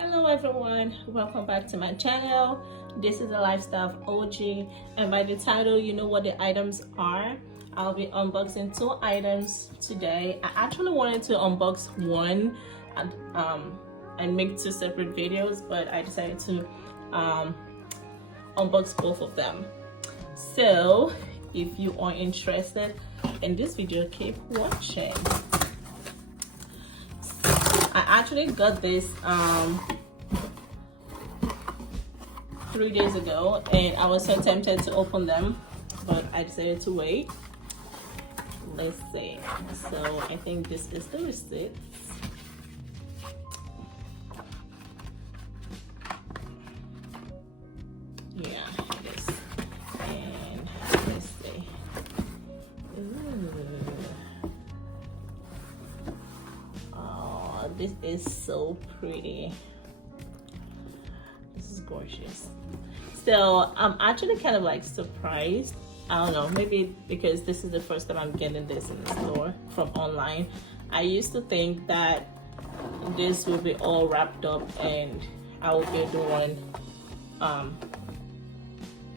Hello everyone, welcome back to my channel. This is the lifestyle of OG, and by the title you know what the items are. I'll be unboxing 2 items today. I actually wanted to unbox one and make 2 separate videos, but I decided to unbox both of them. So if you are interested in this video, keep watching. I actually got this 3 days ago, and I was so tempted to open them, but I decided to wait. Let's see. So I think this is the receipt. Yeah, it is. And let's see. Oh, this is so pretty. This is gorgeous. So I'm actually kind of like surprised. I don't know, maybe because this is the first time I'm getting this in the store from online. I used to think that this would be all wrapped up and I would be doing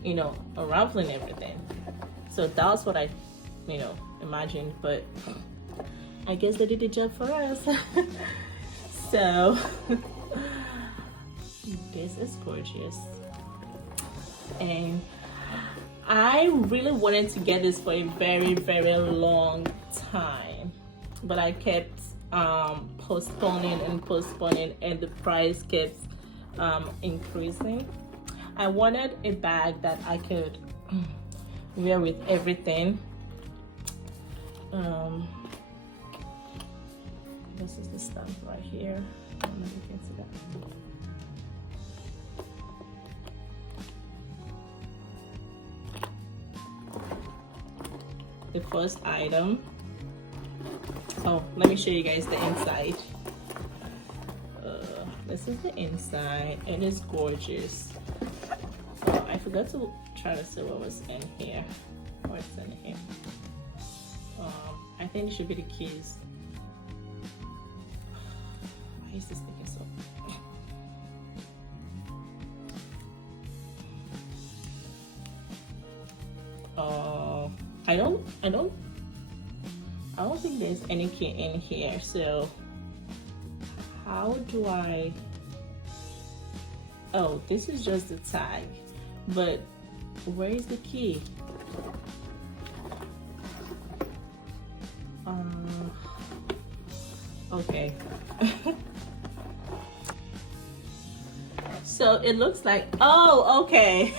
you know, unraveling everything. So that's what I imagined, but I guess they did the job for us. So this is gorgeous, and I really wanted to get this for a very long time, but I kept postponing and the price kept increasing. I wanted a bag that I could wear with everything. This is the stuff right here. I don't know if you can see that. The first item. Oh, let me show you guys the inside. This is the inside. It is gorgeous. Oh, I forgot to try to see what was in here. What's in here? I think it should be the keys. Why is this sticking so? I don't think there's any key in here, so how do I? Oh, this is just the tag, but where is the key? Okay. So it looks like, oh, okay.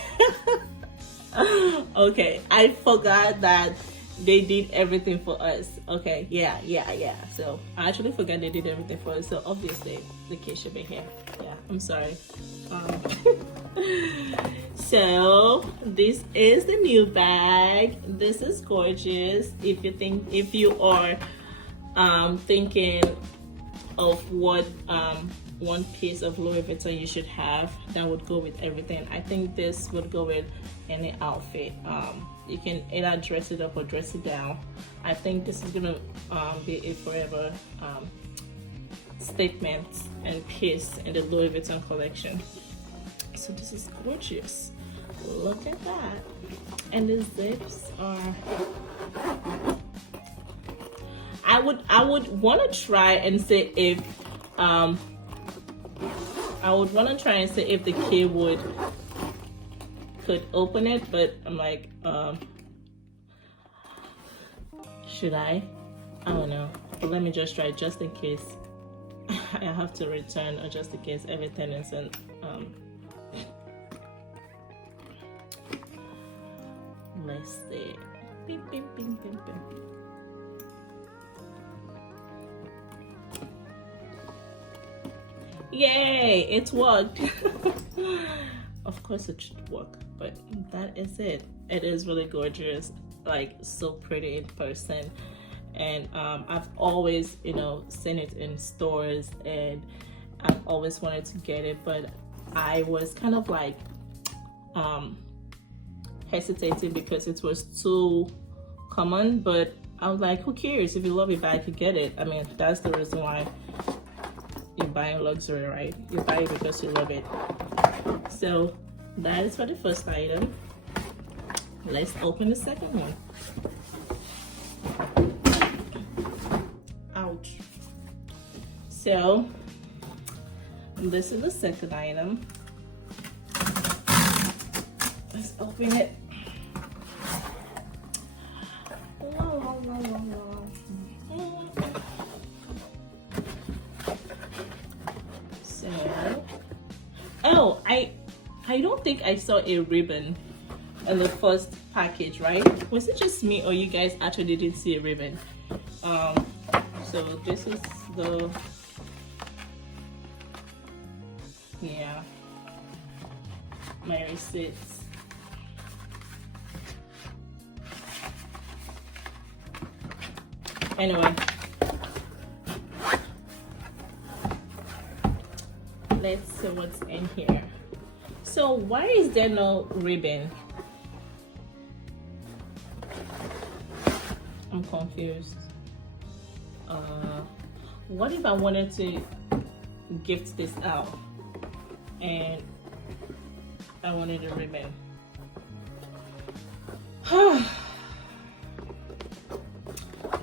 Okay, I forgot that they did everything for us. Okay, yeah. So I actually forgot they did everything for us. So obviously the key should be here. Yeah, I'm sorry. So this is the new bag. This is gorgeous. If you are thinking of what one piece of Louis Vuitton you should have that would go with everything, I think this would go with any outfit. You can either dress it up or dress it down. I think this is gonna be a forever statement and piece in the Louis Vuitton collection. So this is gorgeous. Look at that. And the zips are, I would want to try and see if the key could open it, but I'm like, should I don't know, but let me just try, just in case I have to return, or just in case everything isn't let's see. Beep, beep, beep, beep, beep. Yay, it worked. Of course it should work, but that is it. It is really gorgeous, like so pretty in person. And I've always seen it in stores, and I've always wanted to get it, but I was kind of like hesitating because it was too common. But I was like, who cares? If you love your bag, you get it. I mean, that's the reason why you buying luxury, right? You buy it because you love it. So that is for the first item. Let's open the second one. Ouch. So this is the second item. Let's open it. So, oh, I don't think I saw a ribbon in the first package, right? Was it just me or you guys actually didn't see a ribbon? So this is the, yeah, my receipts. Anyway, let's see what's in here. So why is there no ribbon? I'm confused. What if I wanted to gift this out and I wanted a ribbon?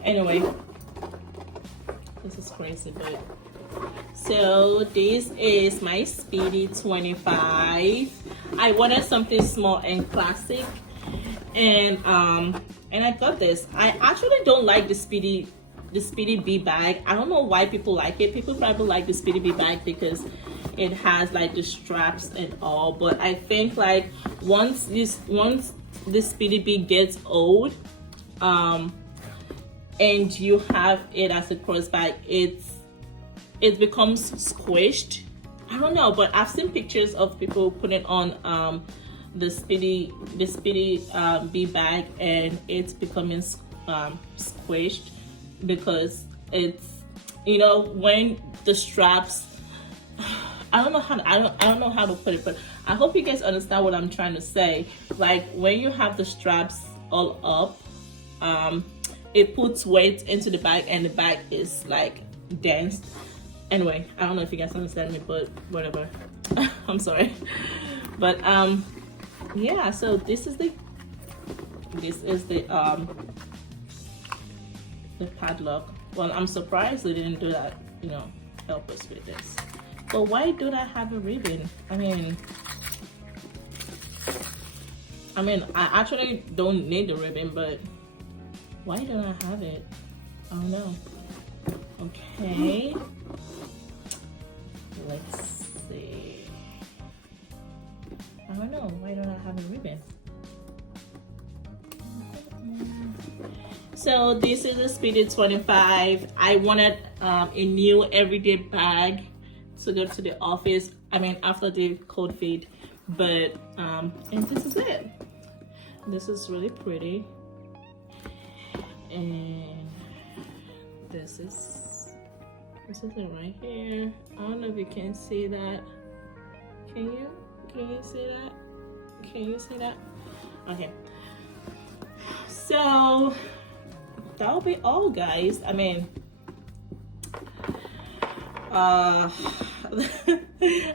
Anyway, this is crazy, but so this is my Speedy 25. I wanted something small and classic, and I got this. I actually don't like the Speedy B bag. I don't know why people like it. People probably like the Speedy B bag because it has like the straps and all, but I think like once this Speedy B gets old, and you have it as a crossbag, it becomes squished. I don't know, but I've seen pictures of people putting on the Speedy B bag, and it's becoming squished because it's, you know, when the straps, I don't know how to put it, but I hope you guys understand what I'm trying to say. Like when you have the straps all up, it puts weight into the bag and the bag is like dense. Anyway, I don't know if you guys understand me, but whatever. I'm sorry. But yeah, so this is the padlock. Well, I'm surprised they didn't do that, you know, help us with this. But why don't I have a ribbon? I mean, I actually don't need the ribbon, but why don't I have it? I don't know. Okay. Let's see. I don't know. Why don't I have a ribbon? So this is a Speedy 25. I wanted a new everyday bag to go to the office. I mean, after the COVID, but and this is it. This is really pretty, and this is it right here. I don't know if you can see that. Can you see that? Can you see that? Okay. So that'll be all, guys. I mean, I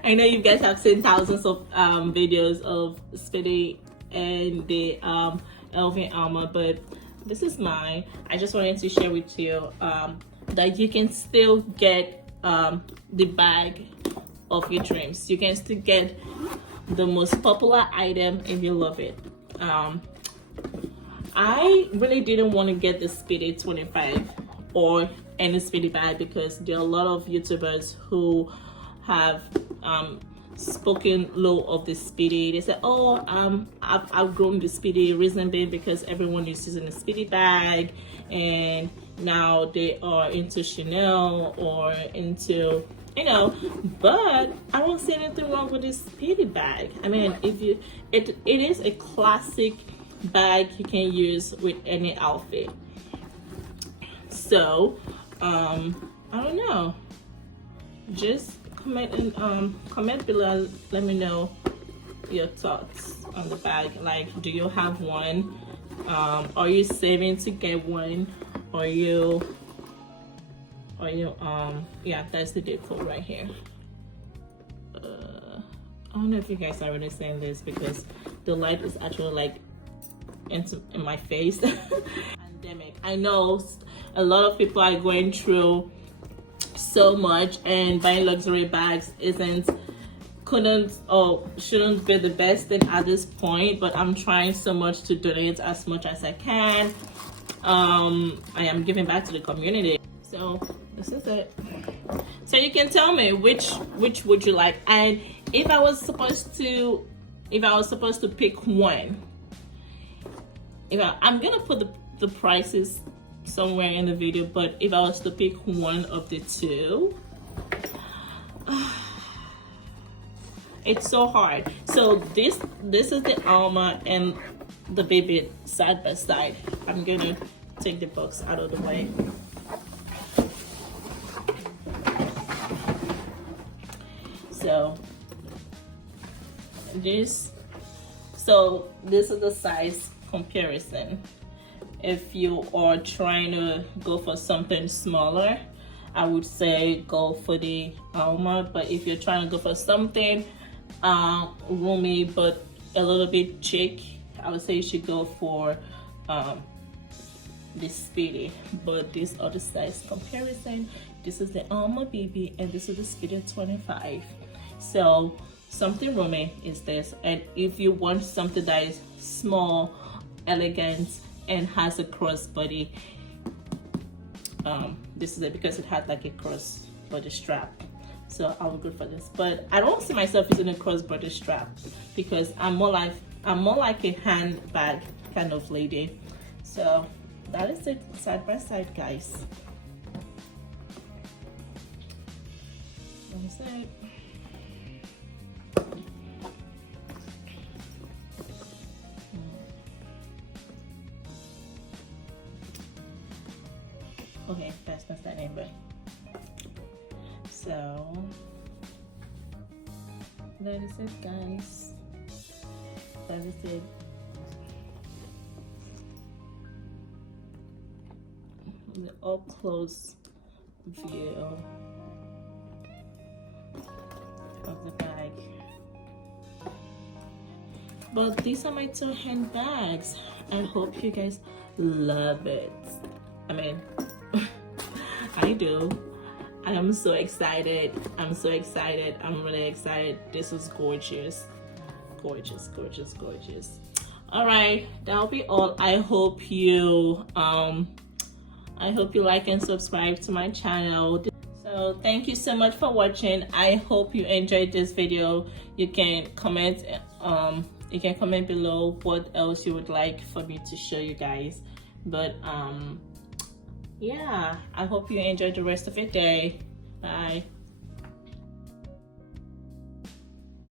know you guys have seen thousands of videos of Speedy and the Elvin Alma, but this is mine. I just wanted to share with you that you can still get the bag of your dreams. You can still get the most popular item if you love it. I really didn't want to get the Speedy 25 or any Speedy bag because there are a lot of YouTubers who have spoken low of the Speedy. They said, oh, I've outgrown the Speedy, reason being because everyone is using a Speedy bag and now they are into Chanel or into, you know, but I don't see anything wrong with this Speedy bag. I mean, if you, it is a classic bag you can use with any outfit. So I don't know, just comment and comment below, let me know your thoughts on the bag. Like, do you have one? Are you saving to get one? Are you or you yeah, that's the decor right here. I don't know if you guys are really seeing this because the light is actually like in my face. Pandemic, I know a lot of people are going through so much, and buying luxury bags couldn't or shouldn't be the best thing at this point, but I'm trying so much to donate as much as I can. I am giving back to the community, so this is it. So you can tell me which would you like, and if I was supposed to pick one, I'm gonna put the prices somewhere in the video, but if I was to pick one of the two, it's so hard. So this is the Alma and the baby side by side. I'm gonna take the box out of the way. So this is the size comparison. If you are trying to go for something smaller, I would say go for the Alma, but if you're trying to go for something roomy but a little bit chic, I would say you should go for the Speedy. But this other size comparison, this is the Alma BB and this is the Speedy 25. So something roomy is this, and if you want something that is small, elegant, and has a crossbody, this is it, because it had like a crossbody strap. So I would go for this, but I don't see myself using a crossbody strap because I'm more like a handbag kind of lady. So that is it, side by side, guys. That's it. Okay, that's not that name, but so that is it, guys. That is it. The up close view of the bag. But these are my two handbags. I hope you guys love it. I mean, I do. I am so excited. I'm so excited. I'm really excited. This is gorgeous. Gorgeous, gorgeous, gorgeous. All right, that'll be all. I hope you like and subscribe to my channel. So thank you so much for watching. I hope you enjoyed this video. You can comment below what else you would like for me to show you guys. But yeah, I hope you enjoyed the rest of your day. Bye.